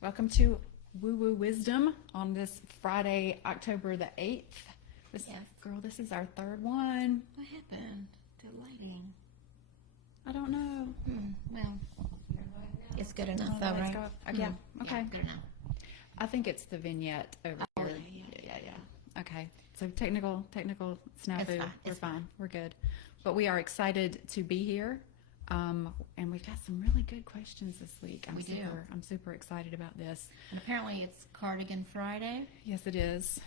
Welcome to Woo Woo Wisdom on this Friday, October the 8th. Girl, this is our third one. What happened? The lighting. I don't know. Well, it's good enough Oh, though, the lights right? go up. Yeah, okay. Yeah, good enough. I think it's the vignette over Oh, here. yeah. Okay, so technical snafu. fine. We're It's fine. We're good. But we are excited to be here. And we've got some really good questions this week. I'm super excited about this. And apparently it's Cardigan Friday. Yes, it is.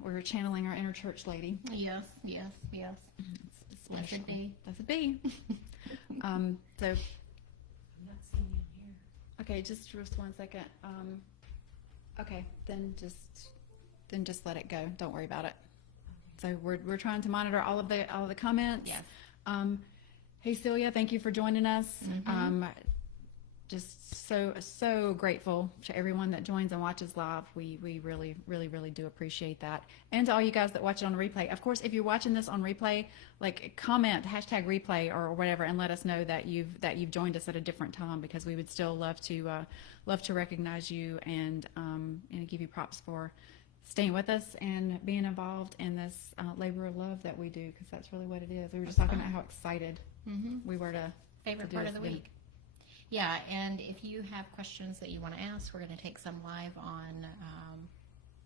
We're channeling our inner church lady. Yes. It's Let it be. Let it be. So, I'm not seeing you here. okay, just 1 second. Okay, then just let it go. Don't worry about it. So we're trying to monitor all of the comments. Yes. Hey Celia, thank you for joining us. Just so grateful to everyone that joins and watches live. We really do appreciate that. And to all you guys that watch it on replay. Of course, if you're watching this on replay, like comment #replay or whatever and let us know that you've joined us at a different time, because we would still love to recognize you and give you props for staying with us and being involved in this labor of love that we do, because that's really what it is. We were just talking about how excited we were to Favorite do part this of the again. week. Yeah, and if you have questions that you want to ask, we're going to take some live on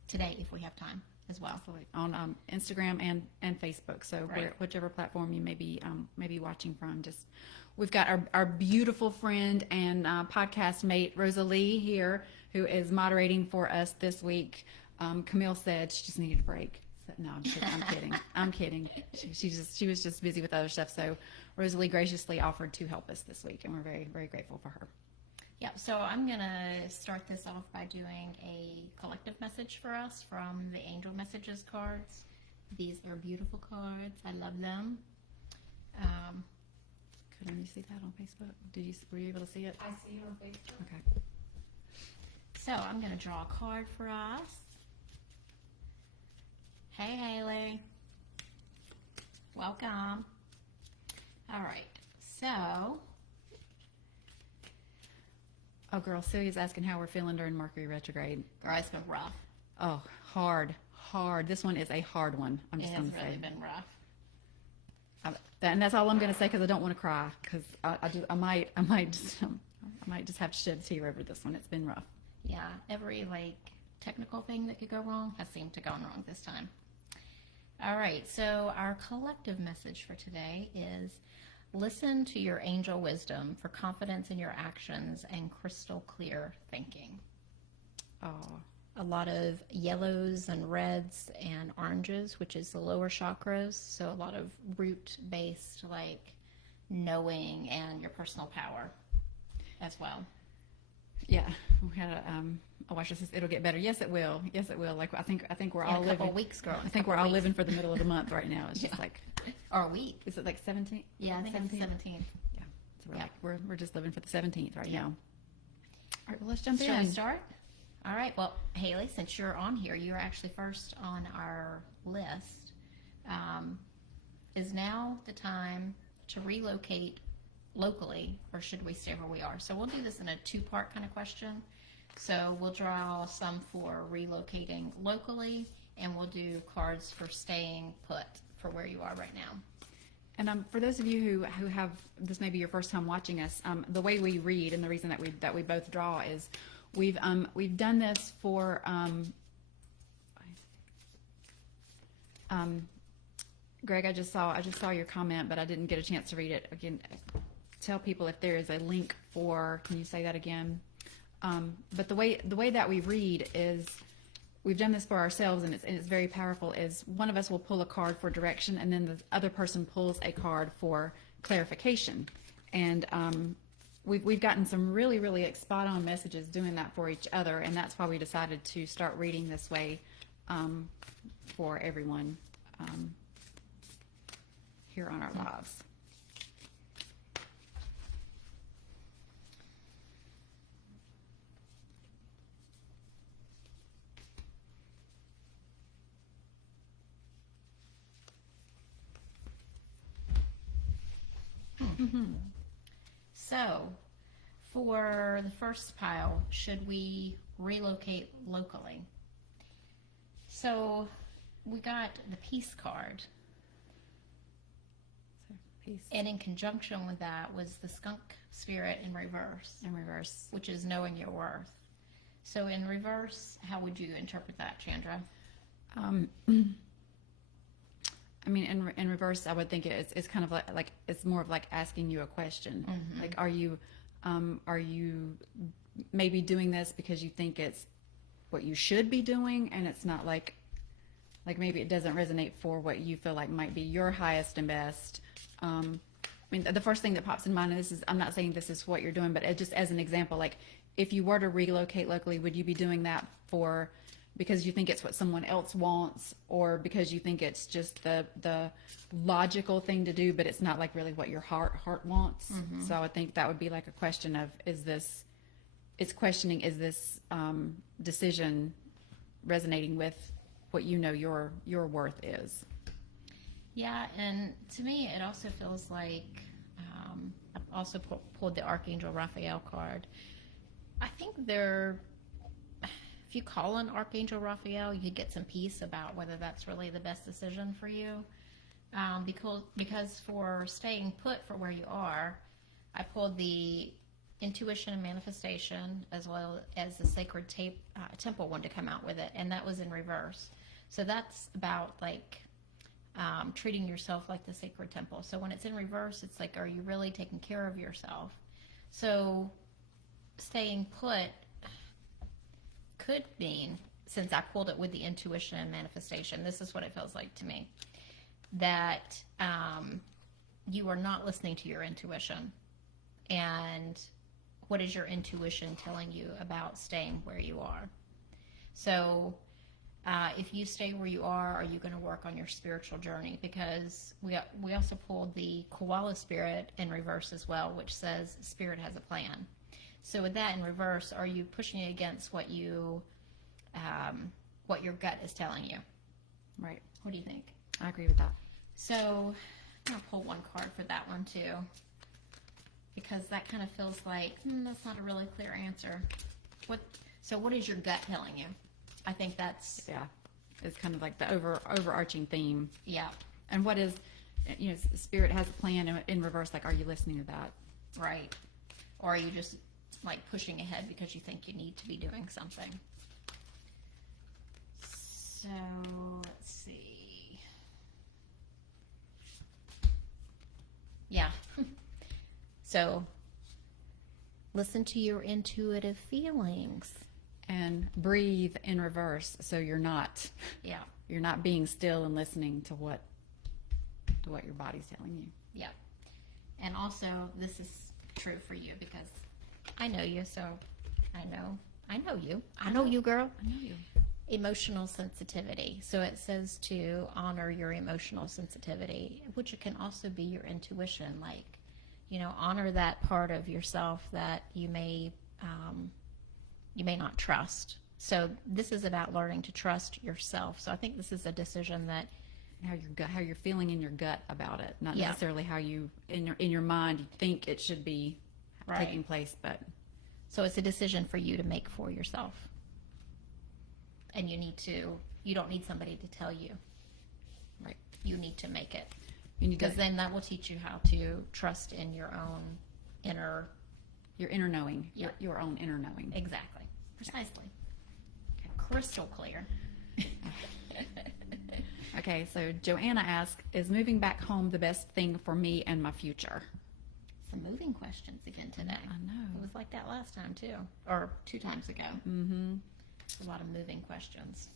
today if we have time as well. Absolutely. On Instagram and Facebook. So Right. whichever platform you may be watching from, just we've got our beautiful friend and podcast mate Rosalie here, who is moderating for us this week. Camille said she just needed a break. So, no, I'm kidding. I'm kidding. She was just busy with other stuff. So Rosalie graciously offered to help us this week, and we're very grateful for her. Yeah, so I'm going to start this off by doing a collective message for us from the Angel Messages cards. These are beautiful cards. I love them. Couldn't you see that on Facebook? Were you able to see it? I see you on Facebook. Okay. So I'm going to draw a card for us. Hey, Haley. Welcome. All right, so Oh, girl, Celia's asking how we're feeling during Mercury retrograde. girl, it's been rough. Oh, hard. This one is a hard one. I'm It just has going to really say. been rough. And that's all I'm going to say, because I don't want to cry, because I might just have to shed a tear over this one. It's been rough. Yeah, every technical thing that could go wrong has seemed to go wrong this time. All right, so our collective message for today is listen to your angel wisdom for confidence in your actions and crystal clear thinking. Oh, A lot of yellows and reds and oranges, which is the lower chakras. So a lot of root-based, knowing and your personal power as well. yeah. We had watch this. It'll get better. Yes, it will. Like I think we're In all a couple living. weeks, girl. I think we're all living for the middle of the month right now. It's just Yeah. like, Or a week. is it like 17? Yeah, I think it's the 17th. Yeah. So we're Yeah. like we're just living for the 17th right Yeah. now. All right. Well, let's jump Shall in. we start? All right. Well, Haley, since you're on here, you're actually first on our list. Is now the time to relocate locally, or should we stay where we are? So we'll do this in a two-part kind of question. So we'll draw some for relocating locally, and we'll do cards for staying put for where you are right now. And for those of you who have, this may be your first time watching us, the way we read and the reason that we both draw is we've done this for Greg. I just saw your comment, but I didn't get a chance to read it again. Tell people if there is a link for. Can you say that again? But the way that we read is, we've done this for ourselves, and it's very powerful. Is one of us will pull a card for direction, and then the other person pulls a card for clarification. And we've gotten some really spot on messages doing that for each other, and that's why we decided to start reading this way for everyone here on our lives. So, For the first pile, should we relocate locally? So we got the peace card, So peace and in conjunction with that was the skunk spirit in reverse, in reverse. which is knowing your worth. So in reverse, how would you interpret that, Chandra? I mean, in reverse, I would think it's kind of like it's more of like asking you a question. Like, are you maybe doing this because you think it's what you should be doing, and it's not like maybe it doesn't resonate for what you feel like might be your highest and best. I mean, the first thing that pops in mind, and this is, I'm not saying this is what you're doing, but it just as an example, like if you were to relocate locally, would you be doing that because you think it's what someone else wants, or because you think it's just the logical thing to do, but it's not like really what your heart wants? So I would think that would be like a question of, is this decision resonating with what you know your worth is? Yeah, and to me, it also feels like I've also pulled the Archangel Raphael card. I think if you call on Archangel Raphael, you could get some peace about whether that's really the best decision for you. Because for staying put for where you are, I pulled the intuition and manifestation, as well as the sacred temple one to come out with it, and that was in reverse. So that's about like treating yourself like the sacred temple. So when it's in reverse, it's like, are you really taking care of yourself? So staying put could mean, since I pulled it with the intuition and manifestation, this is what it feels like to me, that you are not listening to your intuition. And what is your intuition telling you about staying where you are? So if you stay where you are you going to work on your spiritual journey? Because we also pulled the koala spirit in reverse as well, which says spirit has a plan. So with that in reverse, are you pushing against what your gut is telling you? Right. What do you think? I agree with that. So I'm gonna pull one card for that one too, because that kind of feels like that's not a really clear answer. So what is your gut telling you? I think that's It's kind of like the overarching theme. Yeah. And what is, spirit has a plan in reverse. Like, are you listening to that? Right. Or are you just like pushing ahead because you think you need to be doing something? So let's see. Yeah. So listen to your intuitive feelings. And breathe in reverse, so you're not being still and listening to what your body's telling you. Yeah. And also, this is true for you because I know you, so I know you. I know you, girl. I know you. Emotional sensitivity. So it says to honor your emotional sensitivity, which can also be your intuition. Like, honor that part of yourself that you may not trust. So this is about learning to trust yourself. So I think this is a decision that how you're feeling in your gut about it, not necessarily how you in your mind you think it should be taking place, but so it's a decision for you to make for yourself. And you don't need somebody to tell you. Right. You need to make it. Because then that will teach you how to trust in your own inner knowing, your own inner knowing. Exactly. Precisely. Okay. Crystal clear. Okay, so Joanna asks, is moving back home the best thing for me and my future? Some moving questions again today. I know. It was like that last time too, or 2 times ago. Mm-hmm. A lot of moving questions.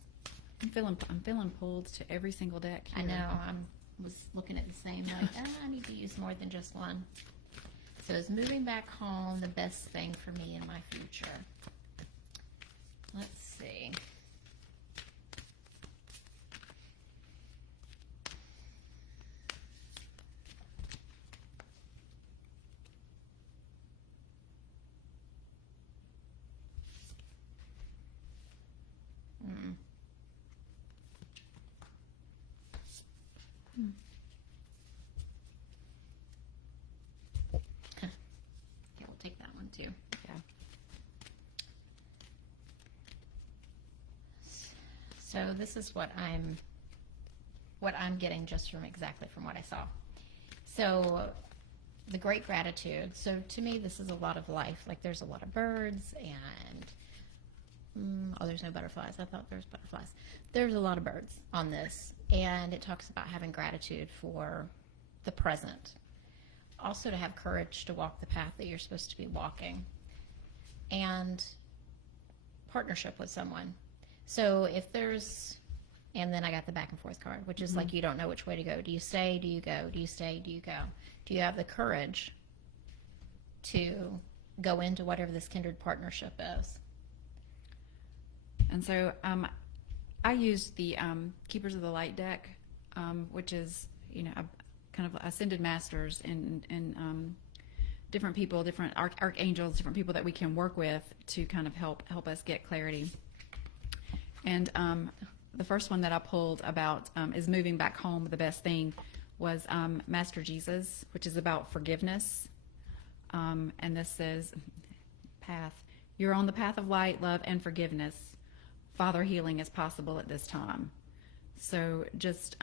I'm feeling pulled to every single deck here. I know. I was looking at the same, like, I need to use more than just one. So is moving back home the best thing for me in my future? Let's see. Okay, we'll take that one too. Yeah. So this is what I'm getting just from what I saw. So the great gratitude. So to me, this is a lot of life. Like there's a lot of birds and there's no butterflies. I thought there was butterflies. There's a lot of birds on this, and it talks about having gratitude for the present. Also to have courage to walk the path that you're supposed to be walking, and partnership with someone. So if there's, and then I got the back and forth card, which is like you don't know which way to go. Do you stay? Do you go? Do you stay? Do you go? Do you have the courage to go into whatever this kindred partnership is? And so I used the Keepers of the Light deck, which is, a kind of ascended masters and different people, different archangels, different people that we can work with to kind of help us get clarity. And the first one that I pulled about is moving back home. The best thing was Master Jesus, which is about forgiveness. And this says, path. You're on the path of light, love, and forgiveness. Father healing is possible at this time. So just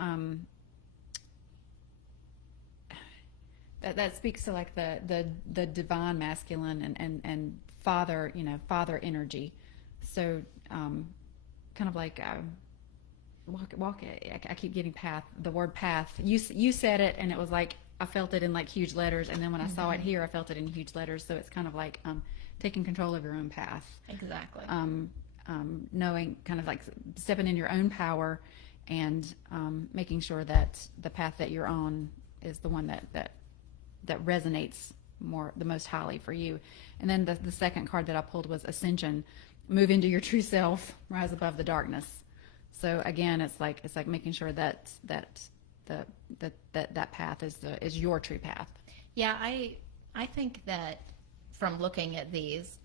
that speaks to like the divine masculine and father, father energy. So kind of like walk. I keep getting path. The word path. You said it, and it was like I felt it in like huge letters, and then when I saw it here, I felt it in huge letters. So it's kind of like taking control of your own path. Exactly. Knowing, kind of like stepping in your own power, and making sure that the path that you're on is the one that resonates the most highly for you. And then the second card that I pulled was Ascension. Move into your true self, rise above the darkness. So again, it's like making sure that path is your true path. Yeah, I think that from looking at these,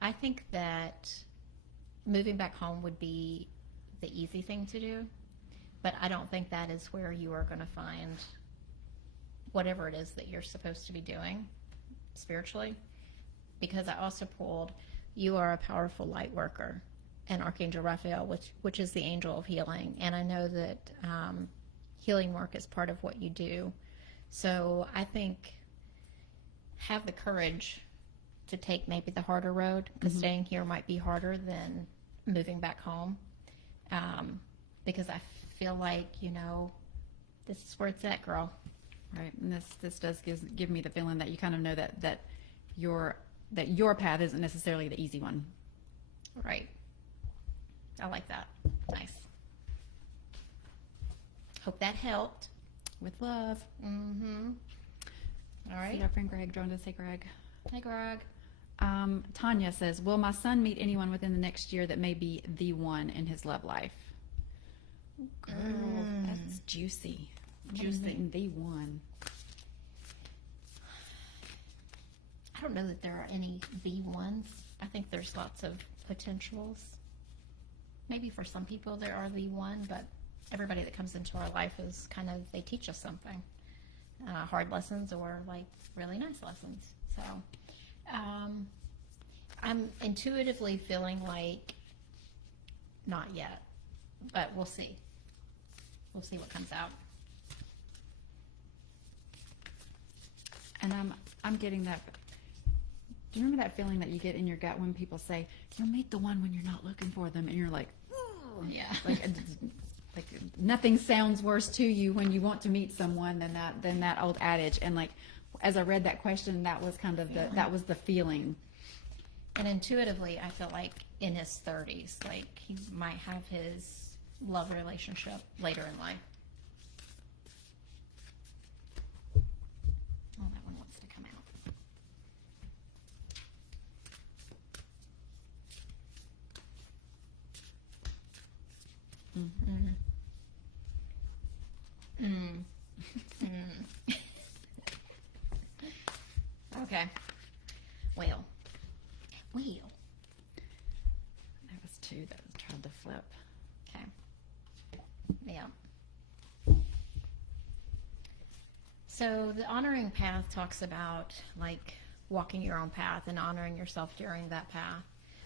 I think that moving back home would be the easy thing to do, but I don't think that is where you are going to find whatever it is that you're supposed to be doing spiritually, because I also pulled, you are a powerful light worker, and Archangel Raphael, which is the angel of healing, and I know that healing work is part of what you do. So I think have the courage to take maybe the harder road, because staying here might be harder than moving back home, because I feel like this is where it's at, girl. Right, and this does give me the feeling that you kind of know that your path isn't necessarily the easy one. Right. I like that. Nice. Hope that helped. With love. Mm-hmm. All right. See, our friend Greg joined us. Hey, Greg. Hey, Greg. Tanya says, will my son meet anyone within the next year that may be the one in his love life? Girl, that's juicy. Juicy. The one. I don't know that there are any V1s. I think there's lots of potentials. Maybe for some people there are the one, but everybody that comes into our life is kind of, they teach us something. Hard lessons or like really nice lessons. So I'm intuitively feeling like not yet, but we'll see. We'll see what comes out. And I'm getting that. Do you remember that feeling that you get in your gut when people say, you'll meet the one when you're not looking for them, and you're like, ooh. Yeah. Like nothing sounds worse to you when you want to meet someone than that old adage. And like, as I read that question, that was kind of that was the feeling. And intuitively, I feel like in his 30s, like he might have his love relationship later in life. Oh, that one wants to come out. Mm-hmm. Okay. Well. There was two that tried to flip. Okay. Yeah. So the honoring path talks about like walking your own path and honoring yourself during that path.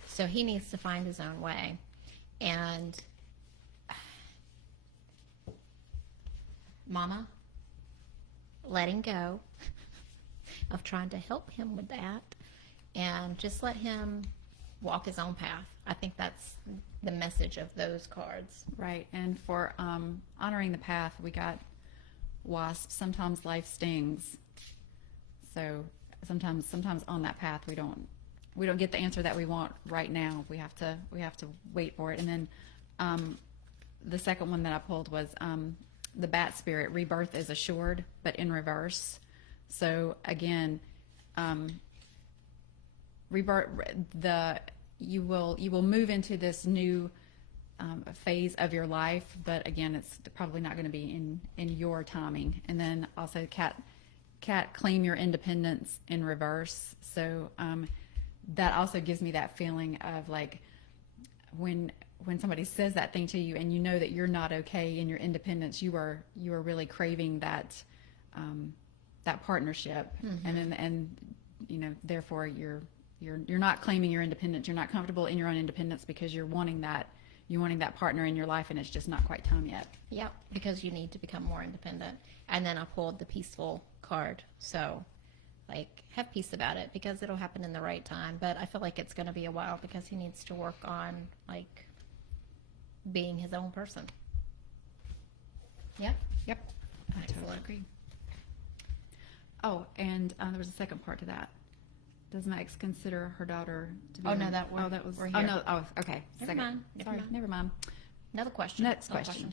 So he needs to find his own way. And Mama, letting go of trying to help him with that, and just let him walk his own path. I think that's the message of those cards. Right. And for honoring the path, we got wasps. Sometimes life stings. So sometimes on that path we don't get the answer that we want right now. We have to wait for it. And then the second one that I pulled was the bat spirit. Rebirth is assured, but in reverse. So again, rebirth, you will move into this new phase of your life, but again, it's probably not going to be in your timing. And then also cat, claim your independence in reverse. So that also gives me that feeling of like when somebody says that thing to you and you know that you're not okay in your independence, you are really craving that that partnership. Mm-hmm. and you know, therefore you're not claiming your independence. You're not comfortable in your own independence because you're wanting that partner in your life, and it's just not quite time yet. Yep, because you need to become more independent. And then I pulled the peaceful card. So, like, have peace about it because it'll happen in the right time. But I feel like it's going to be a while because he needs to work on, like, being his own person. Yep. Yep. I totally agree. Oh, and there was a second part to that. Does my ex consider her daughter to be? Oh, no, that was. We're here. Oh no. Oh, okay. Never mind. Sorry. Never mind. Another question. Next question.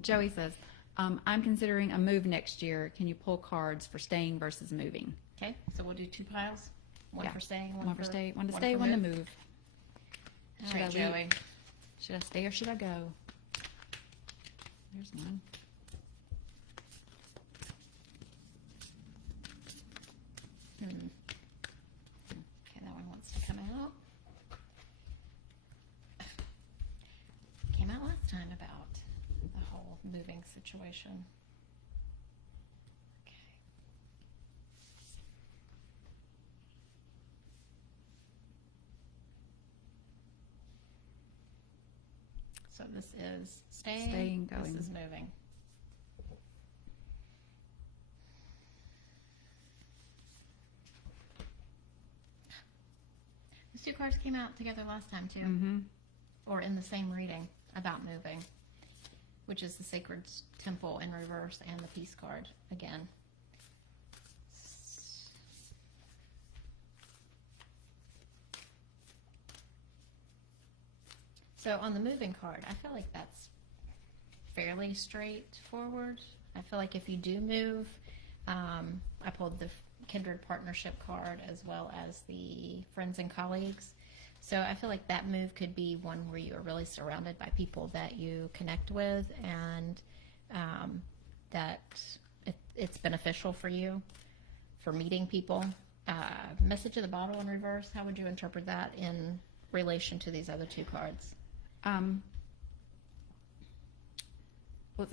Joey says, "I'm considering a move next year. Can you pull cards for staying versus moving?" Okay, so we'll do two piles. One for staying, one to stay, one to move. All right, Joey. Should I stay or should I go? There's one. Okay, that one wants to come out. Came out last time about the whole moving situation. Okay. So this is staying, going. This is moving. These two cards came out together last time too, or in the same reading about moving, which is the Sacred Temple in reverse and the Peace card again. So on the moving card, I feel like that's fairly straightforward. I feel like if you do move, I pulled the Kindred Partnership card as well as the Friends and Colleagues. So I feel like that move could be one where you are really surrounded by people that you connect with and that it's beneficial for you for meeting people. Message of the Bottle in reverse, how would you interpret that in relation to these other two cards? Well,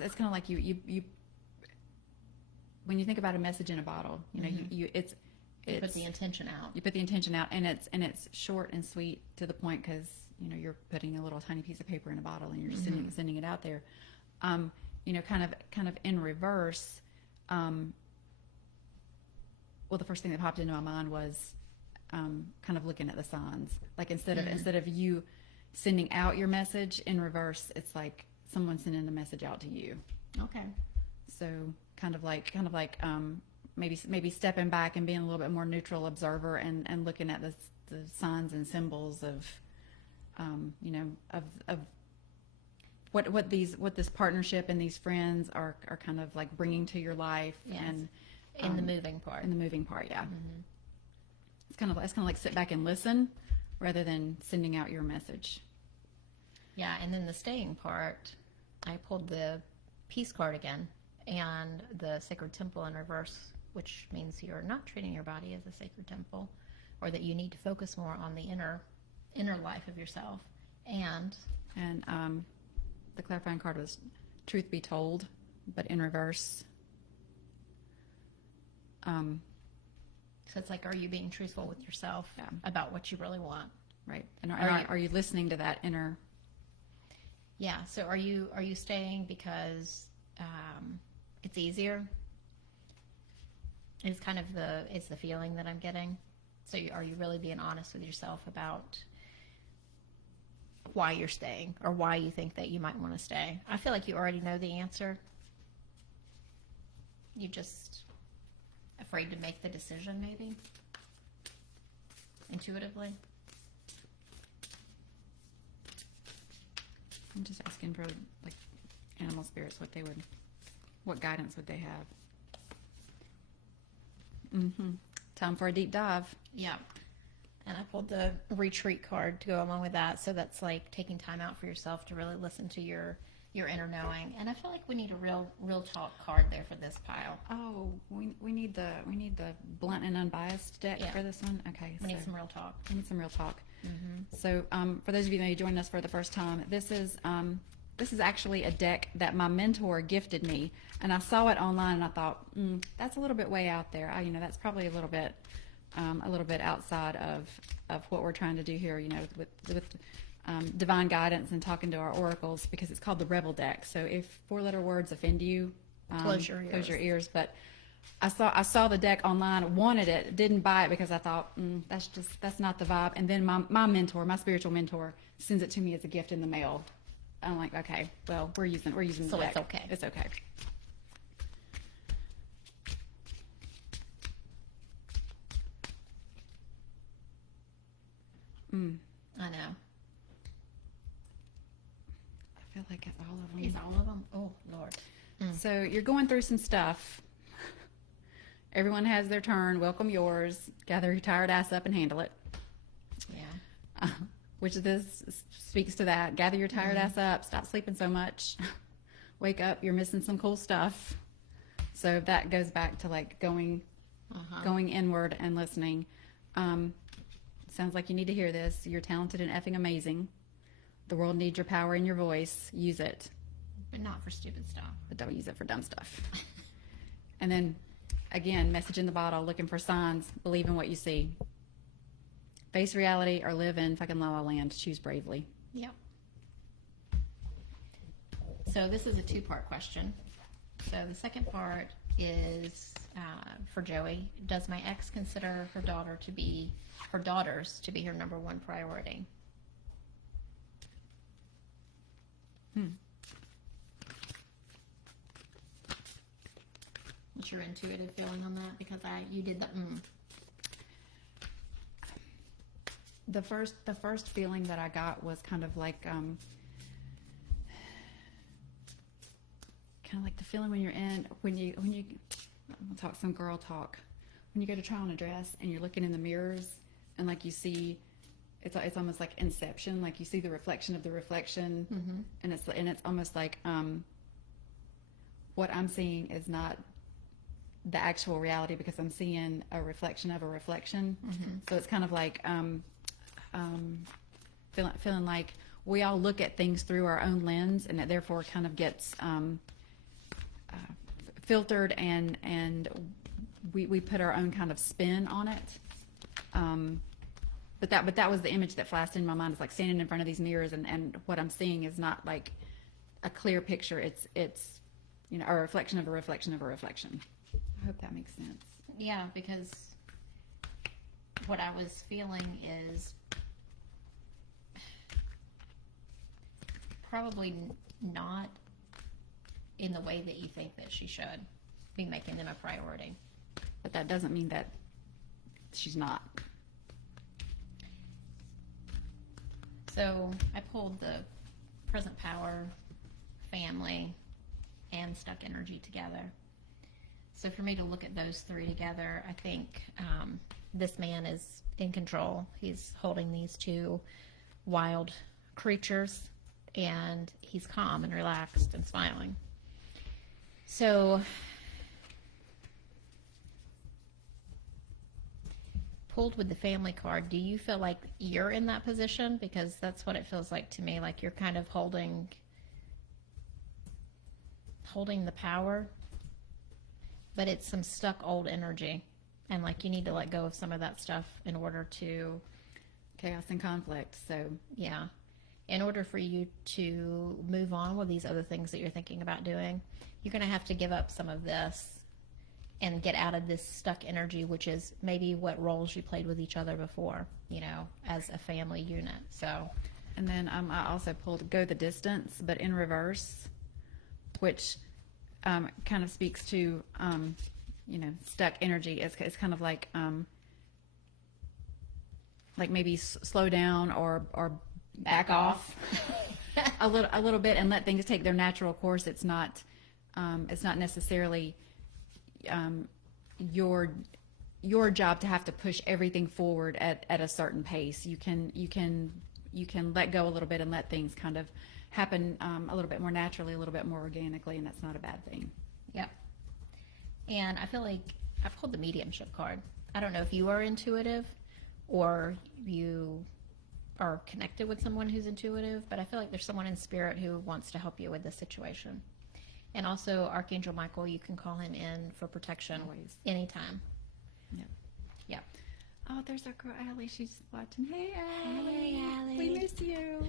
it's kind of like you when you think about a message in a bottle, you know, you put the intention out. You put the intention out, and it's short and sweet to the point because you know you're putting a little tiny piece of paper in a bottle and you're sending it out there. You know, kind of in reverse. Well, the first thing that popped into my mind was kind of looking at the signs. Like instead of you sending out your message in reverse, it's like someone sending a message out to you. Okay. So kind of like maybe stepping back and being a little bit more neutral observer and looking at the signs and symbols of you know of what this partnership and these friends are kind of like bringing to your life. Yes. And in the moving part. In the moving part, yeah. It's kind of like sit back and listen rather than sending out your message. Yeah, and then the staying part, I pulled the Peace card again and the Sacred Temple in reverse, which means you're not treating your body as a sacred temple, or that you need to focus more on the inner life of yourself. And the clarifying card was Truth Be Told, but in reverse. So it's like, are you being truthful with yourself Yeah. about what you really want? Right. And Are you- are you listening to that inner? Yeah. So are you staying because it's easier? Is kind of the feeling that I'm getting. So are you really being honest with yourself about why you're staying or why you think that you might want to stay? I feel like you already know the answer. You just afraid to make the decision, maybe intuitively. I'm just asking for like animal spirits, what guidance would they have? Time for a deep dive. Yeah. And I pulled the retreat card to go along with that. So that's like taking time out for yourself to really listen to your inner knowing. And I feel like we need a real talk card there for this pile. Oh, we need the blunt and unbiased deck Yeah. for this one. Okay, We need some real talk. we need some real talk. So, for those of you that may be joining us for the first time, this is actually a deck that my mentor gifted me, and I saw it online, and I thought, that's a little bit way out there. That's probably a little bit outside of what we're trying to do here. With divine guidance and talking to our oracles, because it's called the Rebel deck. So if 4-letter words offend you, Close your ears. But I saw the deck online, wanted it, didn't buy it because I thought that's not the vibe. And then my mentor, my spiritual mentor, sends it to me as a gift in the mail. I'm like, okay, well, we're using the So deck. it's okay. It's okay. I know. I feel like it's all of them. Is all of them? Oh, Lord. So you're going through some stuff. Everyone has their turn. Welcome yours. Gather your tired ass up and handle it. Yeah. Which this speaks to that. Gather your tired ass up. Stop sleeping so much. Wake up. You're missing some cool stuff. So that goes back to like going inward and listening. Sounds like you need to hear this. You're talented and effing amazing. The world needs your power and your voice. Use it, But not for stupid stuff. but don't use it for dumb stuff. And then, again, message in the bottle, looking for signs. Believe in what you see. Face reality or live in fucking La La Land. Choose bravely. Yep. So this is a two-part question. So the second part is for Joey. Does my ex consider her daughters to be her number one priority? What's your intuitive feeling on that? Because you did the The first feeling that I got was kind of like the feeling when you're when you I'll talk some girl talk, when you go to try on a dress and you're looking in the mirrors and like you see it's almost like Inception, like you see the reflection of the reflection, and it's almost like what I'm seeing is not the actual reality because I'm seeing a reflection of a reflection. So it's kind of like feeling like we all look at things through our own lens, and it therefore kind of gets filtered, and we put our own kind of spin on it. But that was the image that flashed in my mind. It's like standing in front of these mirrors, and what I'm seeing is not like a clear picture. It's a reflection of a reflection of a reflection. I hope that makes sense. Yeah, because what I was feeling is probably not in the way that you think that she should be making them a priority. But that doesn't mean that she's not. So I pulled the present power, family, and stuck energy together. So for me to look at those three together, I think this man is in control. He's holding these two wild creatures, and he's calm and relaxed and smiling. So pulled with the family card, do you feel like you're in that position? Because that's what it feels like to me, like you're kind of holding the power, but it's some stuck old energy And like you need to let go of some of that stuff in order to, Chaos and conflict. So yeah, in order for you to move on with these other things that you're thinking about doing, you're going to have to give up some of this and get out of this stuck energy, which is maybe what roles you played with each other before, you know, as a family unit. So, and then I also pulled Go the Distance, but in reverse, which kind of speaks to you know, stuck energy. It's kind of like maybe slow down or back off a little bit and let things take their natural course. It's not necessarily your job to have to push everything forward at a certain pace. You can let go a little bit and let things kind of happen a little bit more naturally, a little bit more organically, and that's not a bad thing. yep. And I feel like I pulled the mediumship card. I don't know if you are intuitive or you are connected with someone who's intuitive, but I feel like there's someone in spirit who wants to help you with this situation. And also Archangel Michael, you can call him in for protection Always. anytime. Yep. Yep. Oh, there's our girl Allie. She's watching. Hey, Allie. Hey, Allie. We miss you.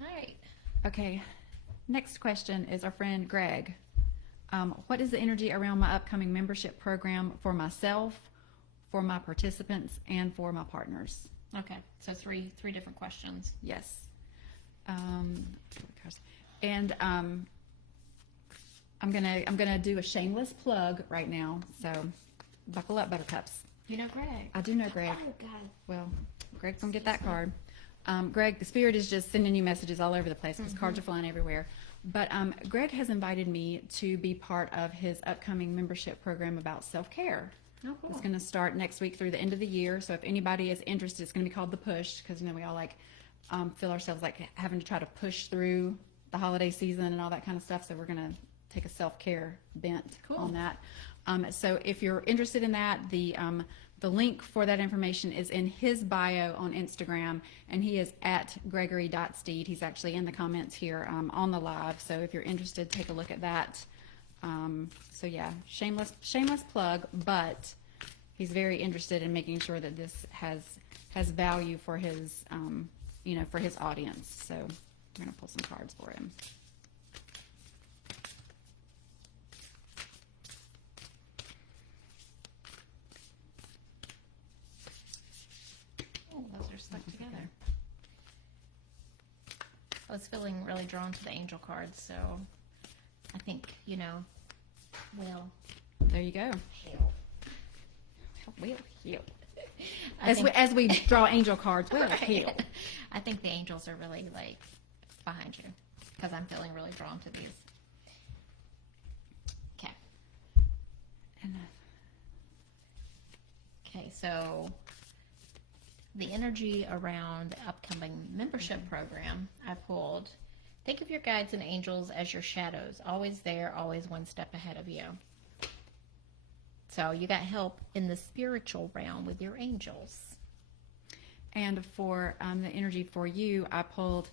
All right. Okay. Next question is our friend Greg. What is the energy around my upcoming membership program for myself, for my participants, and for my partners? Okay. So three different questions. Yes. And I'm gonna do a shameless plug right now. So buckle up, buttercups. You know Greg. I do know Greg. Oh God. Well, Greg's gonna get that card. Greg, the spirit is just sending you messages all over the place because cards are flying everywhere. But Greg has invited me to be part of his upcoming membership program about self-care. Oh, cool. It's going to start next week through the end of the year. So if anybody is interested, it's going to be called The Push, because, you know, we all like feel ourselves like having to try to push through the holiday season and all that kind of stuff. So we're going to take a self-care bent on that. So if you're interested in that, the link for that information is in his bio on Instagram, and he is at gregory.steed. He's actually in the comments here on the live. So if you're interested, take a look at that. So yeah, shameless plug, but he's very interested in making sure that this has value for his, you know, for his audience. So I'm going to pull some cards for him. Oh, those are stuck together. I was feeling really drawn to the angel cards, so I think, you know, will There you go. help. Will heal. I think- As we draw angel cards, will Right. heal. I think the angels are really like behind you because I'm feeling really drawn to these. Okay. And, Okay, so the energy around the upcoming membership program I pulled. Think of your guides and angels as your shadows, always there, always one step ahead of you. So you got help in the spiritual realm with your angels. And for the energy for you, I pulled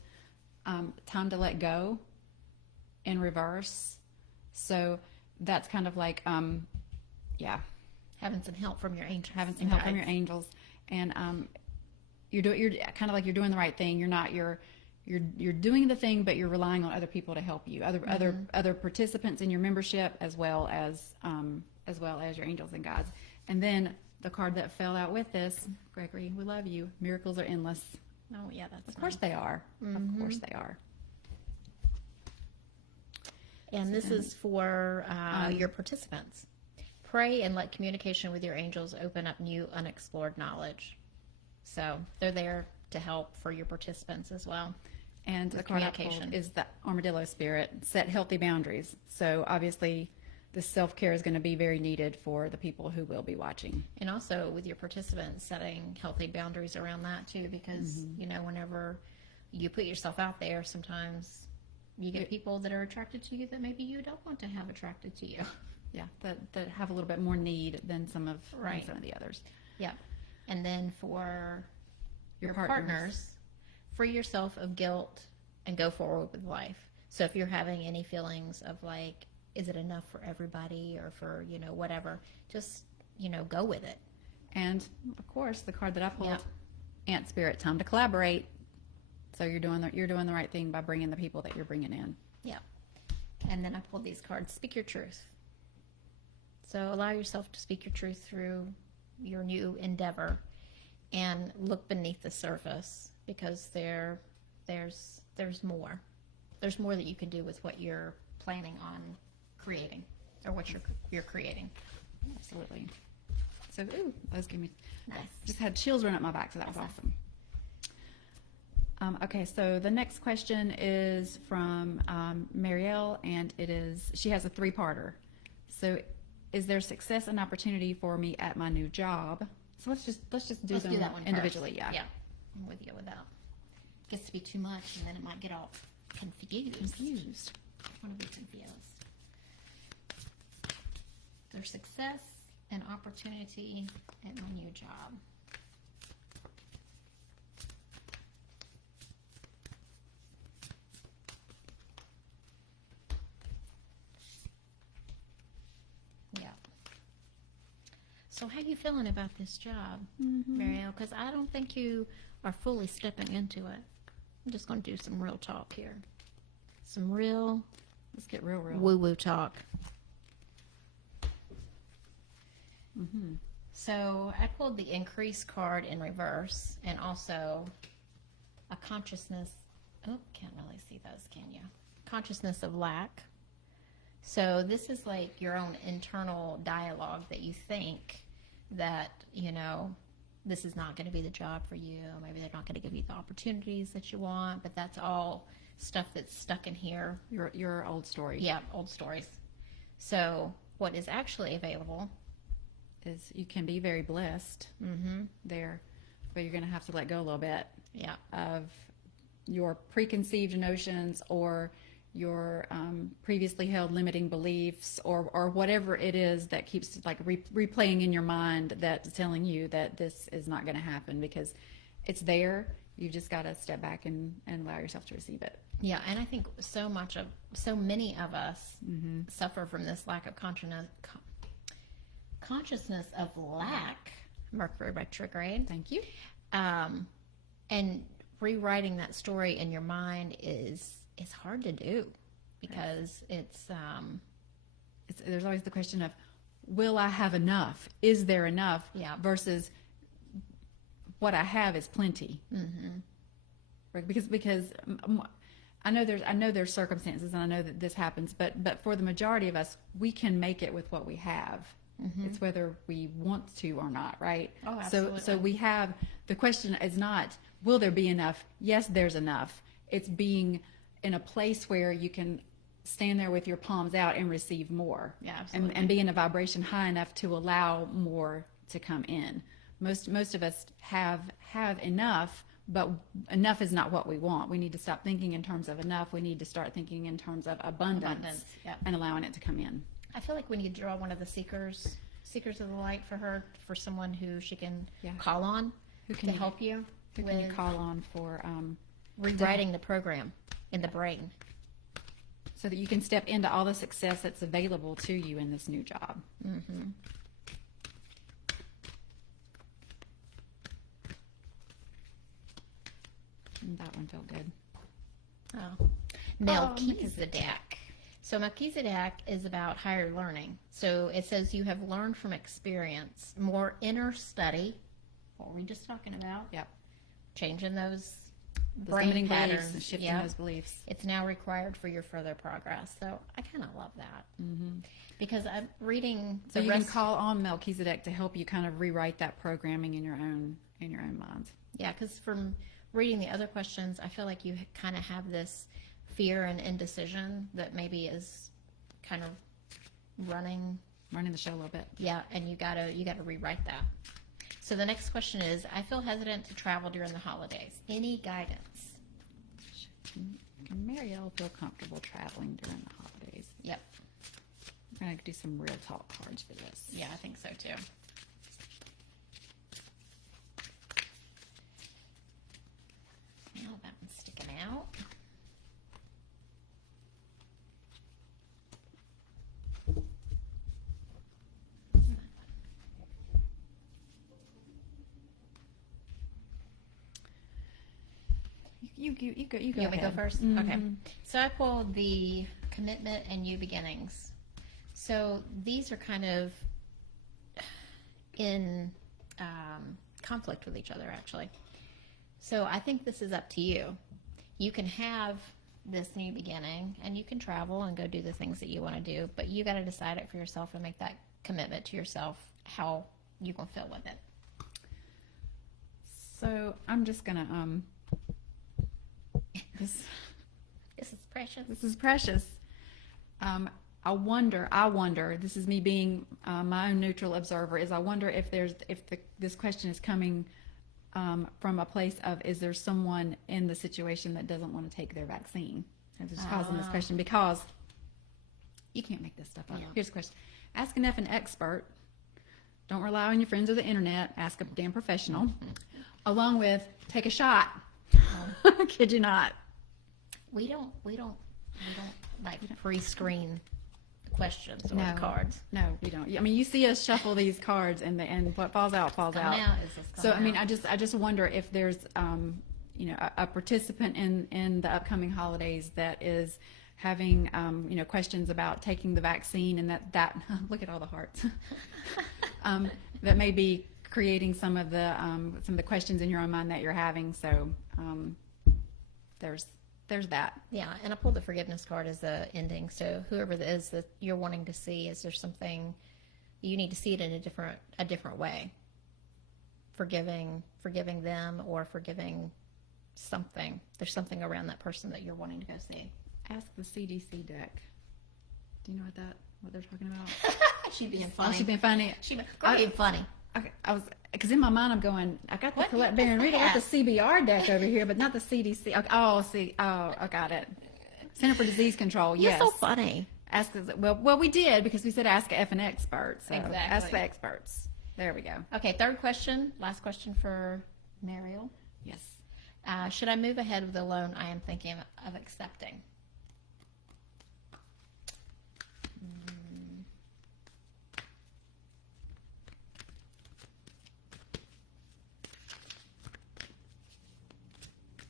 time to let go in reverse. So that's kind of like, yeah, Having some help from your angels. having some help from your angels, and you're kind of like you're doing the right thing. You're doing the thing, but you're relying on other people to help you, other participants in your membership, as well as your angels and guides. And then the card that fell out with this, Gregory, we love you. Miracles are endless. Oh, yeah, that's Of course they are. Of course they are. And this is for your participants. Pray and let communication with your angels open up new unexplored knowledge. So they're there to help for your participants as well. And the card I pulled communication. is the armadillo spirit. Set healthy boundaries. So obviously, this self-care is going to be very needed for the people who will be watching. And also with your participants, setting healthy boundaries around that too, because, you know, whenever you put yourself out there, sometimes you get people that are attracted to you that maybe you don't want to have attracted to you. Yeah, that have a little bit more need than some of Right. some of the others. Yep. And then for Your your partners. partners, free yourself of guilt and go forward with life. So if you're having any feelings of like is it enough for everybody or for, you know, whatever. Just, you know, go with it. And of course, the card that I pulled, Yep. Ant Spirit, time to collaborate. So you're doing the right thing by bringing the people that you're bringing in. Yeah. And then I pulled these cards. Speak your truth. So allow yourself to speak your truth through your new endeavor, and look beneath the surface, because there's more. There's more that you can do with what you're planning on creating, or what you're creating. Absolutely. So, ooh, those give me, Nice. just had chills run up my back, so that was That's awesome. Okay, so the next question is from Marielle, and she has a 3-parter. So, is there success and opportunity for me at my new job? So let's just do them that one individually. first. Yeah. I'm with you with that. Gets to be too much, and then it might get all confused. I want to be confused. There's success and opportunity at my new job. Yeah. So how you feeling about this job, Marielle? Because I don't think you are fully stepping into it. I'm just going to do some real talk here. Some real Let's get real. woo-woo talk. So I pulled the increase card in reverse, and also a consciousness. Oh, can't really see those, can you? Consciousness of lack. So this is like your own internal dialogue that you think that, you know, this is not going to be the job for you. Maybe they're not going to give you the opportunities that you want, but that's all stuff that's stuck in here. Your old story. Yeah, old stories. So what is actually available Is you can be very blessed there, but you're going to have to let go a little bit yeah, of your preconceived notions or your previously held limiting beliefs or whatever it is that keeps like replaying in your mind that's telling you that this is not going to happen, because it's there. You just got to step back and allow yourself to receive it. yeah. And I think so many of us suffer from this lack of consciousness of lack. Mercury retrograde. Thank you. And rewriting that story in your mind is hard to do, because There's always the question of, will I have enough? Is there enough? Yeah. Versus what I have is plenty. Right? Because I know there's circumstances, and I know that this happens, but for the majority of us, we can make it with what we have. It's whether we want to or not, right? Oh, absolutely. So we have, the question is not, will there be enough? Yes, there's enough. It's being in a place where you can stand there with your palms out and receive more. Yeah, absolutely. And be in a vibration high enough to allow more to come in. Most of us have enough, but enough is not what we want. We need to stop thinking in terms of enough. We need to start thinking in terms of abundance, yep. and allowing it to come in. I feel like we need to draw one of the seekers of the light for someone who she can call on, Who can to you- help you Who can you with call on for rewriting the program in the brain. so that you can step into all the success that's available to you in this new job? And that one felt good. Oh. Melchizedek. So Melchizedek is about higher learning. So it says you have learned from experience, more inner study. What were we just talking about? Yep. Changing those The brain limiting beliefs patterns. and shifting Yep. those beliefs. It's now required for your further progress. So I kind of love that, because I'm reading. So the you rest, can call on Melchizedek to help you kind of rewrite that programming in your own minds. Yeah, because from reading the other questions, I feel like you kind of have this fear and indecision that maybe is kind of running. Running the show a little bit. Yeah, and you gotta rewrite that. So the next question is: I feel hesitant to travel during the holidays. Any guidance? Can Marielle feel comfortable traveling during the holidays? Yep. I'm going to do some real talk cards for this. Yeah, I think so too. Oh, that one's sticking out. You go. You go You want me to go ahead. first? Mhm. Okay. So I pulled the commitment and new beginnings. So these are kind of in conflict with each other, actually. So I think this is up to you. You can have this new beginning and you can travel and go do the things that you want to do, but you got to decide it for yourself and make that commitment to yourself how you're going to feel with it. So I'm just gonna this This is precious. this is precious. I wonder. This is me being my own neutral observer. Is I wonder if this question is coming from a place of, is there someone in the situation that doesn't want to take their vaccine? That's what's causing this question, because you can't make this stuff up. Yeah. Here's the question: ask an effing expert. Don't rely on your friends or the internet. Ask a damn professional. Along with take a shot. Kid you not. We don't like pre-screen questions or No. the cards. No, we don't. I mean, you see us shuffle these cards, and what falls out falls Coming out. out is just So I coming mean, out. I just wonder if there's a participant in the upcoming holidays that is having questions about taking the vaccine, and that look at all the hearts that may be creating some of the questions in your own mind that you're having. So there's that. Yeah, and I pulled the forgiveness card as the ending. So whoever it is that you're wanting to see, is there something you need to see it in a different way? Forgiving them, or forgiving something. There's something around that person that you're wanting to go see. Ask the CDC deck. Do you know what they're talking about? She's being Oh, funny. she's been funny. She's being funny. Okay, because in my mind I'm going, I got the What? Colette Baron Reed, I got the CBR deck over here, but not the CDC. I got it. Center for Disease Control. You're Yes. so funny. Ask well, we did, because we said ask a effing expert. So Exactly. ask the experts. There we go. Okay, third question. Last question for Mariel. Yes. Should I move ahead with the loan I am thinking of accepting?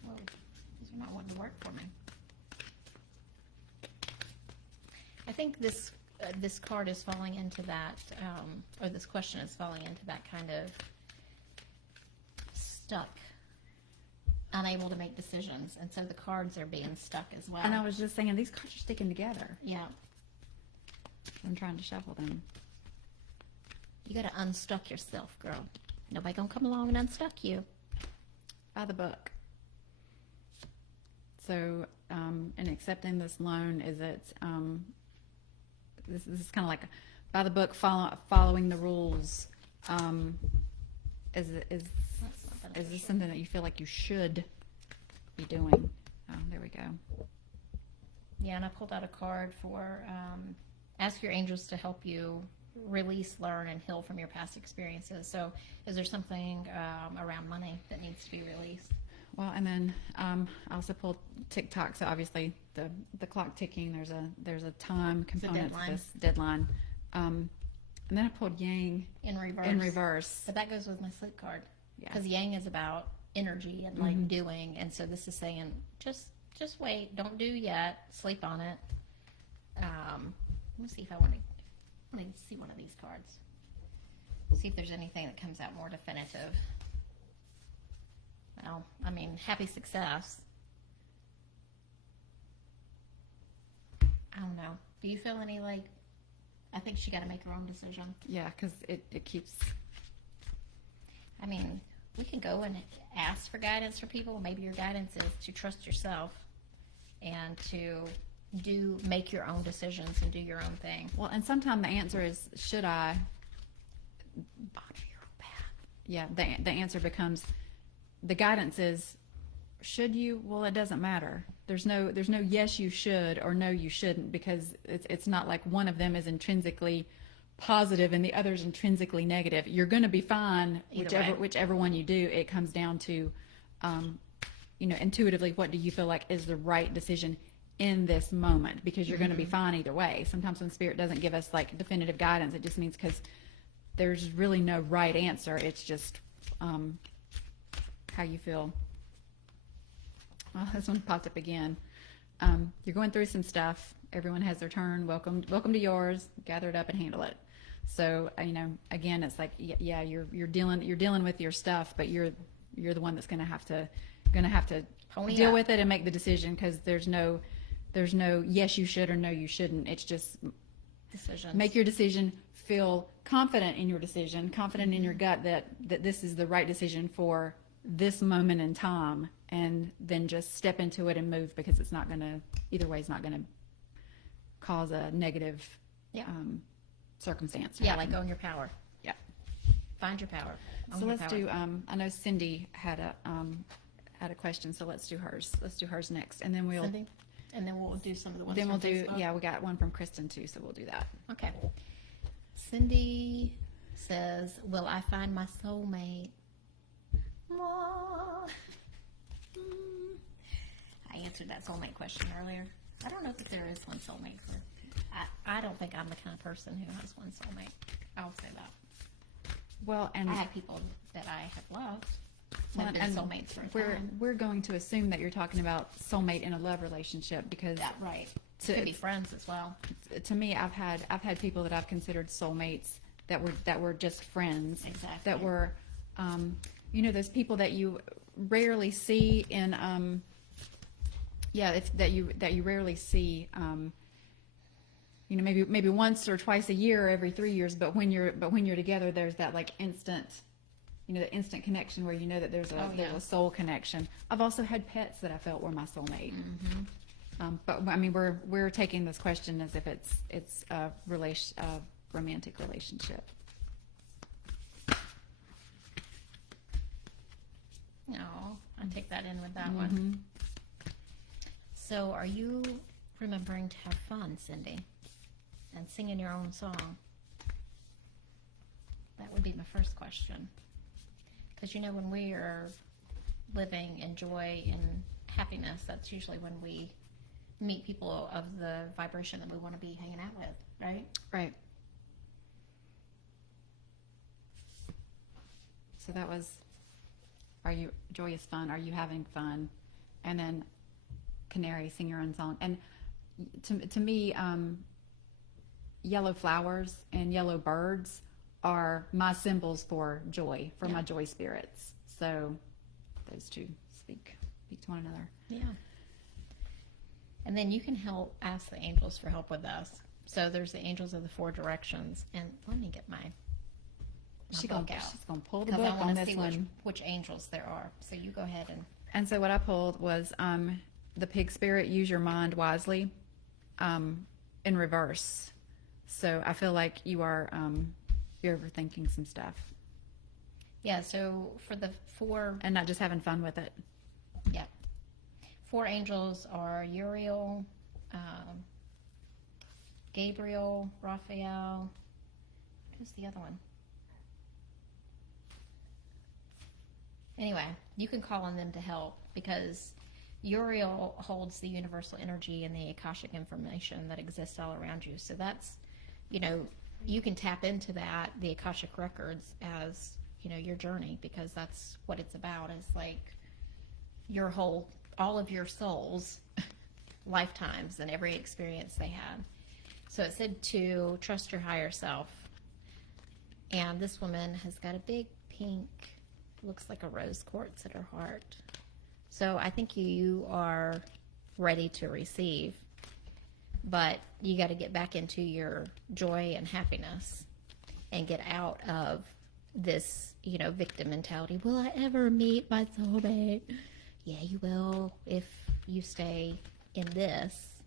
Well, these are not wanting to work for me. I think this card is falling into that, or this question is falling into that kind of stuck, unable to make decisions, and so the cards are being stuck as well. And I was just saying, these cards are sticking together. Yeah, I'm trying to shuffle them. you got to unstuck yourself, girl. Nobody gonna come along and unstuck you. By the book. So, in accepting this loan, is it, this is kind of like by the book, following the rules. Is this something that you feel like you should be doing? Oh, there we go. Yeah, and I pulled out a card for ask your angels to help you release, learn, and heal from your past experiences. So, is there something around money that needs to be released? Well, and then I also pulled TikTok. So obviously the clock ticking. There's a time component to deadline. this deadline. And then I pulled Yang In reverse. in reverse. But that goes with my sleep card. Yeah. Because Yang is about energy and like doing, and so this is saying just wait, don't do yet, sleep on it. Let me see if I want to see one of these cards. See if there's anything that comes out more definitive. Well, I mean, happy success. I don't know. Do you feel any like? I think she got to make her own decision. Yeah, because it keeps. I mean, we can go and ask for guidance from people. Maybe your guidance is to trust yourself and to make your own decisions and do your own thing. Well, and sometimes the answer is, should I? Bottom your own path. Yeah, the answer becomes, the guidance is, should you? Well, it doesn't matter. There's no yes you should or no you shouldn't, because it's not like one of them is intrinsically positive and the other's intrinsically negative. You're going to be fine whichever one you do. It comes down to, intuitively, what do you feel like is the right decision in this moment, because you're going to be fine either way. Sometimes when Spirit doesn't give us like definitive guidance, it just means because there's really no right answer. It's just how you feel Oh, this one popped up again. You're going through some stuff. Everyone has their turn. Welcome to yours. Gather it up and handle it. So again, it's like, yeah, you're dealing with your stuff, but you're the one that's gonna have to Pony deal up. with it and make the decision, because there's no yes you should or no you shouldn't. It's just Decisions. make your decision. Feel confident in your decision, confident in your gut that this is the right decision for this moment in time, and then just step into it and move, because it's not gonna, either way, it's not gonna cause a negative Yeah. circumstance. Yeah, like own your power. Yeah. Find your power. Own So your let's power. do. I know Cindy had a question, so let's do hers. Let's do hers next, and then we'll Cindy? And then we'll do some of the ones then we'll from do. Facebook. Yeah, we got one from Kristen too, so we'll do that. Okay. Cindy says, "Will I find my soulmate?" Aw. I answered that soulmate question earlier. I don't know if there is one soulmate for. I don't think I'm the kind of person who has one soulmate. I'll say that. Well, and I have people that I have loved. well, Have been soulmates for a time. we're going to assume that you're talking about soulmate in a love relationship, because That right. To- Could be friends as well. to me, I've had people that I've considered soulmates that were just friends. Exactly. That were, those people that you rarely see in, that you rarely see, maybe once or twice a year or every 3 years. But when you're together, there's that like instant, the instant connection where that there's a soul connection. I've also had pets that I felt were my soulmate. But I mean, we're taking this question as if it's a romantic relationship. No, I take that in with that one. So, are you remembering to have fun, Cindy, and singing your own song? That would be my first question. Because when we are living in joy and happiness, that's usually when we meet people of the vibration that we want to be hanging out with, right? Right. So that was, are you, joy is fun, are you having fun? And then Canary, sing your own song. And to me, yellow flowers and yellow birds are my symbols for joy, for my joy spirits. So those two speak to one another. Yeah. And then you can ask the angels for help with us. So there's the angels of the four directions. And let me get my She's book gonna out. pull the Because book I on want to this see one. which angels there are. So you go ahead and. And so what I pulled was the pig spirit, use your mind wisely, in reverse. So I feel like you're overthinking some stuff Yeah, so for the four, and not just having fun with it. yeah. Four angels are Uriel, Gabriel, Raphael. Who's the other one? Anyway, you can call on them to help because Uriel holds the universal energy and the Akashic information that exists all around you. So that's, you can tap into that, the Akashic records, as, your journey, because that's what it's about, is like all of your souls lifetimes and every experience they had. So it said to trust your higher self. And this woman has got a big pink, looks like a rose quartz at her heart. So I think you are ready to receive, but you got to get back into your joy and happiness and get out of this, victim mentality. Will I ever meet my soulmate? Yeah, you will if you stay in this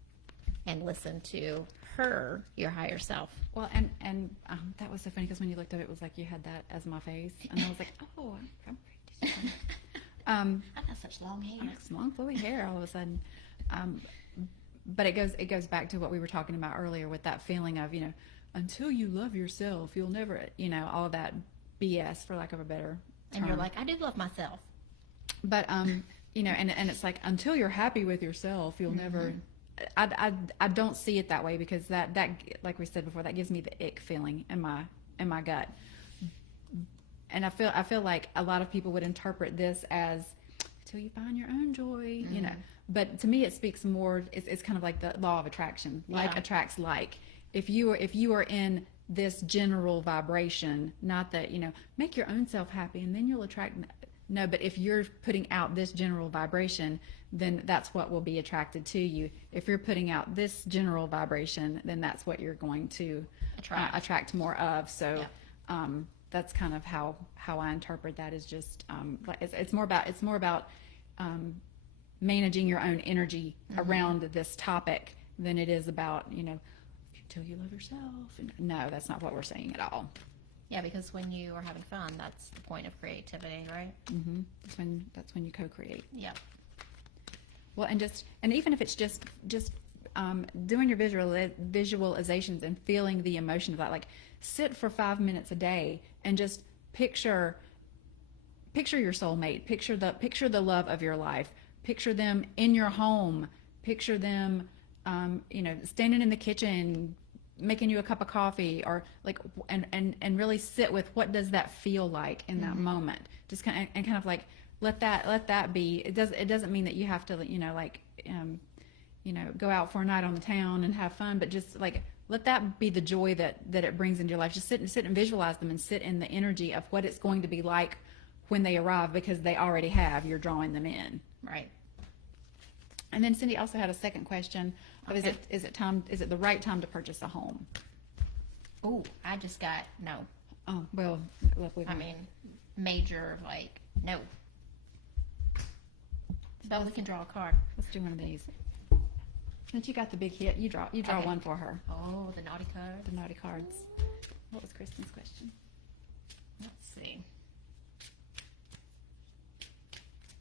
and listen to her, your higher self. Well, and that was so funny because when you looked at it, it was like you had that as my face, and I was like, oh, I'm pretty. I've got such long hair. It's long flowy hair all of a sudden. But it goes back to what we were talking about earlier with that feeling of, until you love yourself, you'll never, all of that BS, for lack of a better term. And you're like, I do love myself. But, and it's like, until you're happy with yourself, you'll never, I don't see it that way, because that, like we said before, that gives me the ick feeling in my gut. And I feel like a lot of people would interpret this as till you find your own joy, you know. But to me, it speaks more. It's kind of like the law of attraction. Like attracts like. If you are in this general vibration, not that, you know, make your own self happy and then you'll attract. No, but if you're putting out this general vibration, then that's what will be attracted to you. If you're putting out this general vibration, then that's what you're going to attract more of. So that's kind of how I interpret that, is just it's more about managing your own energy around this topic than it is about, you know, till you love yourself. No, that's not what we're saying at all. Yeah, because when you are having fun, that's the point of creativity, right? Mm-hmm. That's when you co-create. Yeah. Well, and even if it's just doing your visualizations and feeling the emotion of that, like sit for 5 minutes a day and just picture your soulmate, picture the love of your life, picture them in your home, picture them, you know, standing in the kitchen, making you a cup of coffee, or like, and really sit with what does that feel like in that moment. Just kind of like let that be. It doesn't mean that you have to, you know, like, you know, go out for a night on the town and have fun, but just like let that be the joy that it brings into your life. Just sit and visualize them and sit in the energy of what it's going to be like when they arrive, because they already have. You're drawing them in. Right. And then Cindy also had a second question. Okay. Is it the right time to purchase a home? Oh, I just got no. Oh, well, look, I mean, major, like, no. So we can draw a card. Let's do one of these. Since you got the big hit, you draw Okay. one for her. Oh, the naughty card. The naughty cards. What was Kristen's question? Let's see.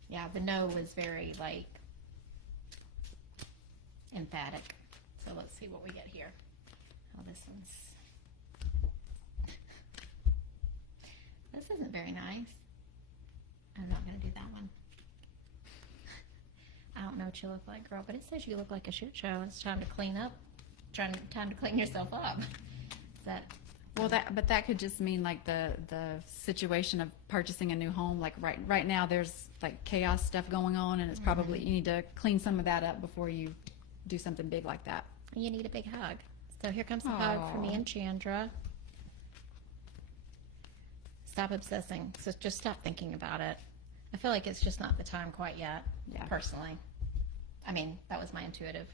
Yeah, the no was very, like, emphatic. So let's see what we get here. Oh, this isn't very nice. I'm not going to do that one. I don't know what you look like, girl, but it says you look like a shit show. It's time to clean up. Time to clean yourself up. Is that... Well, that could just mean like the situation of purchasing a new home. Like right now, there's like chaos stuff going on, and it's probably, you need to clean some of that up before you do something big like that. You need a big hug. So here comes a hug from me and Chandra. Stop obsessing. So just stop thinking about it. I feel like it's just not the time quite yet. Yeah. Personally. I mean, that was my intuitive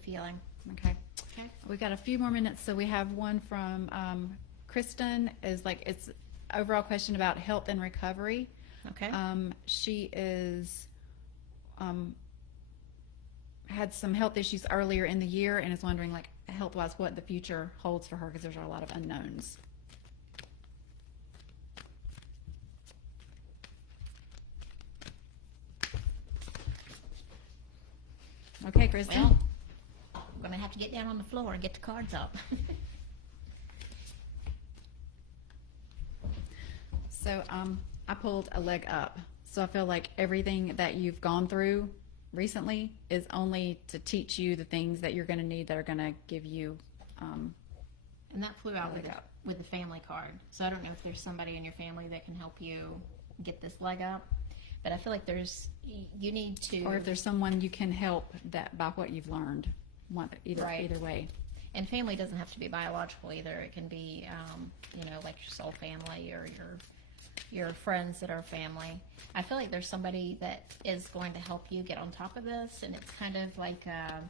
feeling. Okay. Okay. We got a few more minutes, so we have one from Kristen. Is like, it's overall question about health and recovery. Okay. She is had some health issues earlier in the year and is wondering, like, health-wise, what the future holds for her, because there's a lot of unknowns. Okay, Kristen. Well, I'm going to have to get down on the floor and get the cards up. So I pulled a leg up. So I feel like everything that you've gone through recently is only to teach you the things that you're going to need, that are going to give you And that flew out leg up. with the family card. So I don't know if there's somebody in your family that can help you get this leg up. But I feel like you need to... Or if there's someone you can help that by what you've learned. Either way. And family doesn't have to be biological either. It can be, you know, like your soul family or your friends that are family. I feel like there's somebody that is going to help you get on top of this, and it's kind of like a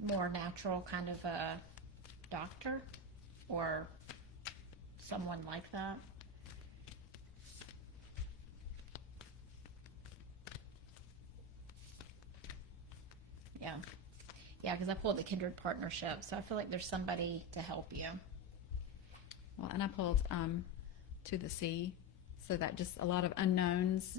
more natural kind of a doctor or someone like that. Yeah. Yeah, because I pulled the kindred partnership, so I feel like there's somebody to help you. Well, and I pulled to the sea, so that just a lot of unknowns.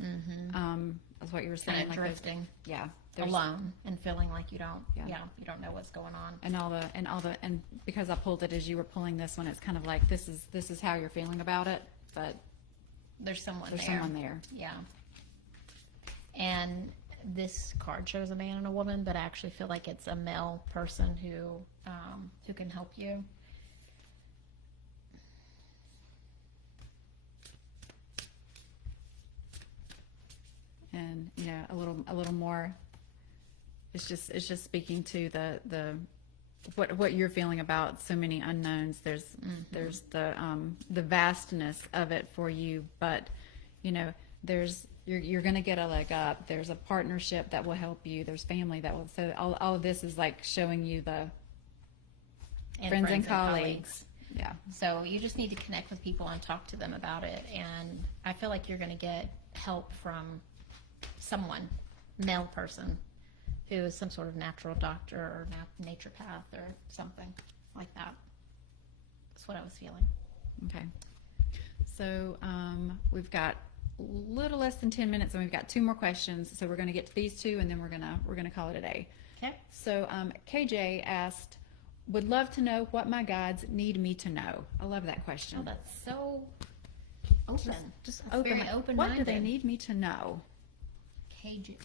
Is what you were saying. Kind of like drifting. Yeah. Alone and feeling like you don't. Yeah. You don't know what's going on. And because I pulled it as you were pulling this one, it's kind of like this is how you're feeling about it, but There's someone there. Yeah. And this card shows a man and a woman, but I actually feel like it's a male person who can help you. and a little more. It's just speaking to the what you're feeling about so many unknowns. There's the vastness of it for you, but you're going to get a leg up. There's a partnership that will help you. There's family that will. So all of this is like showing you the friends and colleagues. Yeah. So you just need to connect with people and talk to them about it. And I feel like you're going to get help from someone, male person, who is some sort of natural doctor or naturopath or something like that. That's what I was feeling. Okay. So we've got a little less than 10 minutes, and we've got 2 more questions. So we're going to get to these 2, and then we're gonna call it a day. Okay. So KJ asked, would love to know what my guides need me to know. I love that question. Oh, that's so open. Just That's open. very open-minded. What do they need me to know? KJ?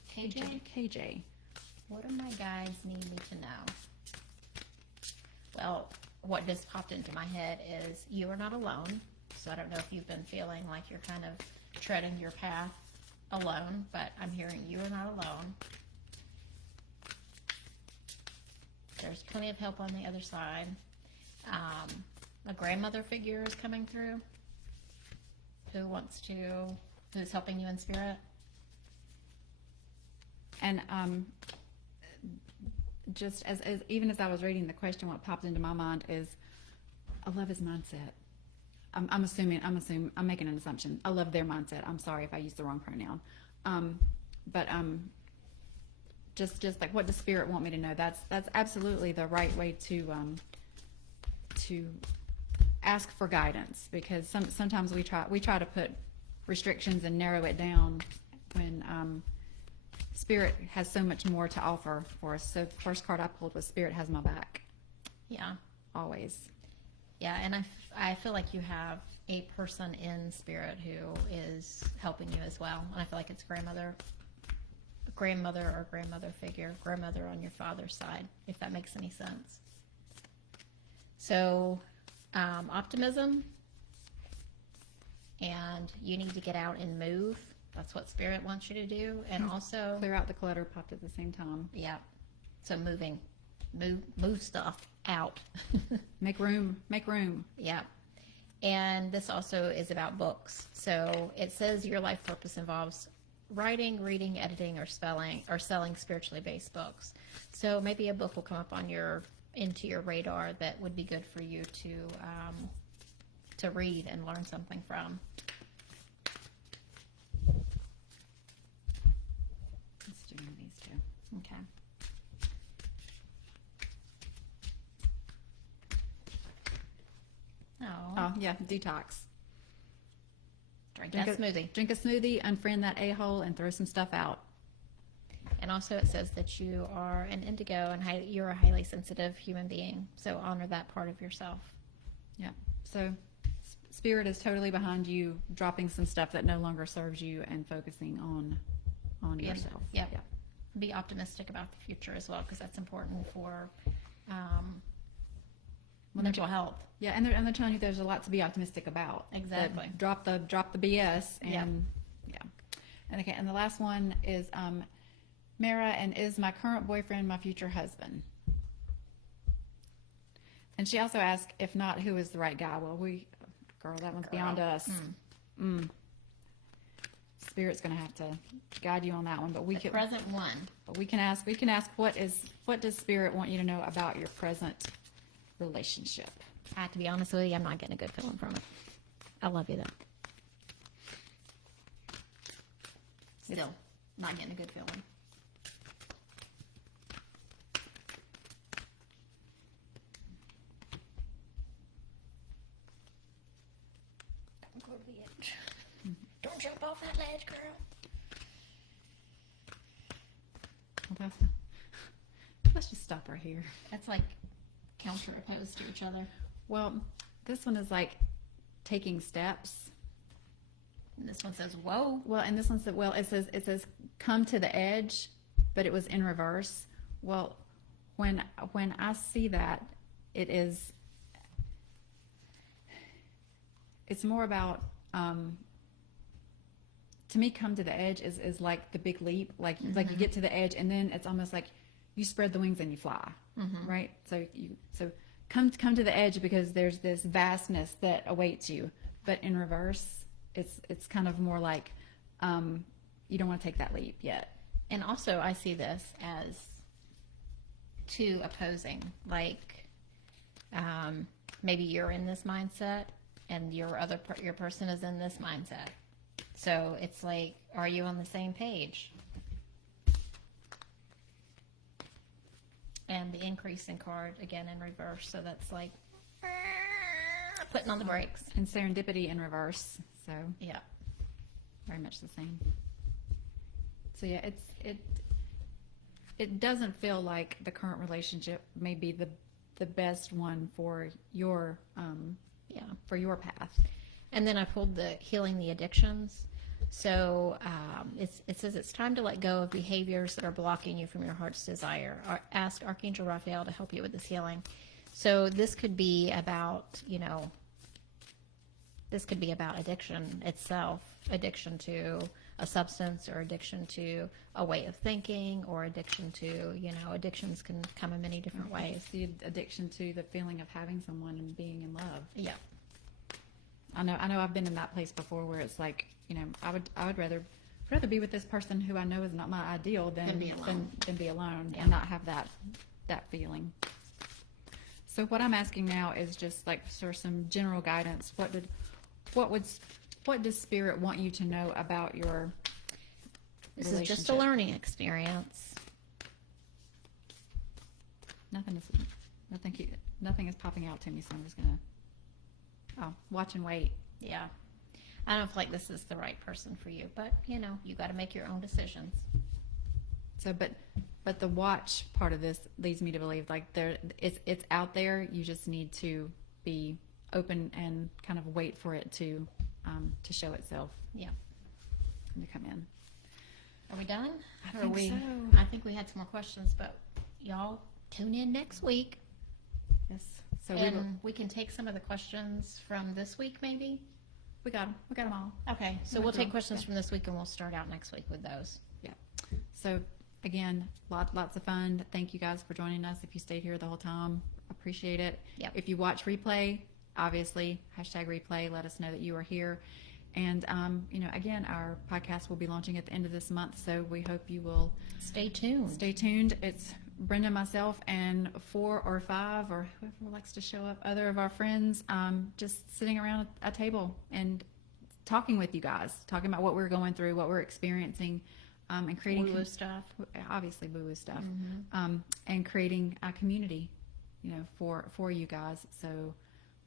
KJ. What do my guides need me to know? Well, what just popped into my head is you are not alone. So I don't know if you've been feeling like you're kind of treading your path alone, but I'm hearing you are not alone. There's plenty of help on the other side. A grandmother figure is coming through who's helping you in spirit. And just as even as I was reading the question, what popped into my mind is, I love his mindset. I'm assuming I'm making an assumption. I love their mindset. I'm sorry if I used the wrong pronoun. But just like, what does spirit want me to know? That's absolutely the right way to ask for guidance, because sometimes we try to put restrictions and narrow it down when spirit has so much more to offer for us. So the first card I pulled was Spirit has my back. Yeah. Always. Yeah, and I feel like you have a person in spirit who is helping you as well. And I feel like it's grandmother or grandmother figure, grandmother on your father's side, if that makes any sense. So, optimism, and you need to get out and move. That's what spirit wants you to do. And also Clear out the clutter popped at the same time. yeah. So move stuff out. Make room. Yeah. And this also is about books. So it says your life purpose involves writing, reading, editing, or selling spiritually based books. So maybe a book will come up into your radar that would be good for you to read and learn something from. Let's do one of these 2. Okay. Oh yeah, detox. Drink that smoothie. Drink a smoothie, unfriend that a-hole, and throw some stuff out. And also it says that you are an indigo and you're a highly sensitive human being. So honor that part of yourself. Yeah. So spirit is totally behind you, dropping some stuff that no longer serves you and focusing on yourself. Yep. Yeah. Be optimistic about the future as well, because that's important for mental health. Yeah, and they're telling you there's a lot to be optimistic about. Exactly. Drop the BS and yeah. And okay, and the last one is Mara, and is my current boyfriend my future husband? And she also asked, if not, who is the right guy? Well, that one's beyond us. Spirit's going to have to guide you on that one, but we can Present one. But we can ask what does Spirit want you to know about your present relationship? I have to be honest with you, I'm not getting a good feeling from it. I love you though. Still, not getting a good feeling. Don't go to the edge. Don't jump off that ledge, girl. Well, let's just stop right here. That's like counter opposed to each other. Well, this one is like taking steps. And this one says, whoa. Well, and this one said, it says come to the edge, but it was in reverse. Well, when I see that, it's more about to me, come to the edge is like the big leap. Like you get to the edge, and then it's almost like you spread the wings and you fly, right? So come to the edge because there's this vastness that awaits you. But in reverse, it's kind of more like you don't want to take that leap yet. And also, I see this as two opposing. Like, maybe you're in this mindset, and your person is in this mindset. So it's like, are you on the same page? And the increasing card again in reverse. So that's like putting on the brakes. And serendipity in reverse. So Yeah. very much the same. So yeah, it doesn't feel like the current relationship may be the best one for your for your path. And then I pulled the healing the addictions. So it says it's time to let go of behaviors that are blocking you from your heart's desire. Ask Archangel Raphael to help you with this healing. So this could be about, this could be about addiction itself, addiction to a substance, or addiction to a way of thinking, or addiction to, addictions can come in many different ways. The addiction to the feeling of having someone and being in love. Yeah. I know I've been in that place before where it's like, I would rather be with this person who I know is not my ideal than be alone. than be alone Yeah. and not have that feeling. So what I'm asking now is just like for some general guidance. What does Spirit want you to know about your This is just a relationship? learning experience. Nothing is popping out to me, so I'm just gonna watch and wait. Yeah. I don't feel like this is the right person for you, but you got to make your own decisions. So, but the watch part of this leads me to believe like it's out there. You just need to be open and kind of wait for it to show itself. Yeah. And to come in. Are we done? I Or think we, so. I think we had some more questions, but y'all tune in next week. Yes. So And we can take some of the questions from this week, maybe? we got them. We got them all. Okay, so Might we'll as take well. questions Yeah. from this week, and we'll start out next week with those. Yeah. So again, lots of fun. Thank you guys for joining us. If you stayed here the whole time, appreciate it. Yep. If you watch replay, obviously #replay. Let us know that you are here. And again, our podcast will be launching at the end of this month, so we hope you will Stay tuned. stay tuned. It's Brenda, myself, and 4 or 5, or whoever likes to show up, other of our friends, just sitting around a table and talking with you guys, talking about what we're going through, what we're experiencing, and creating Woo-woo stuff. obviously woo-woo stuff, and creating a community, for you guys. So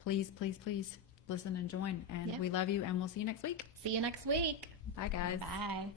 please listen and join. And Yep. we love you, and we'll see you next week. See you next week. Bye, guys. Bye.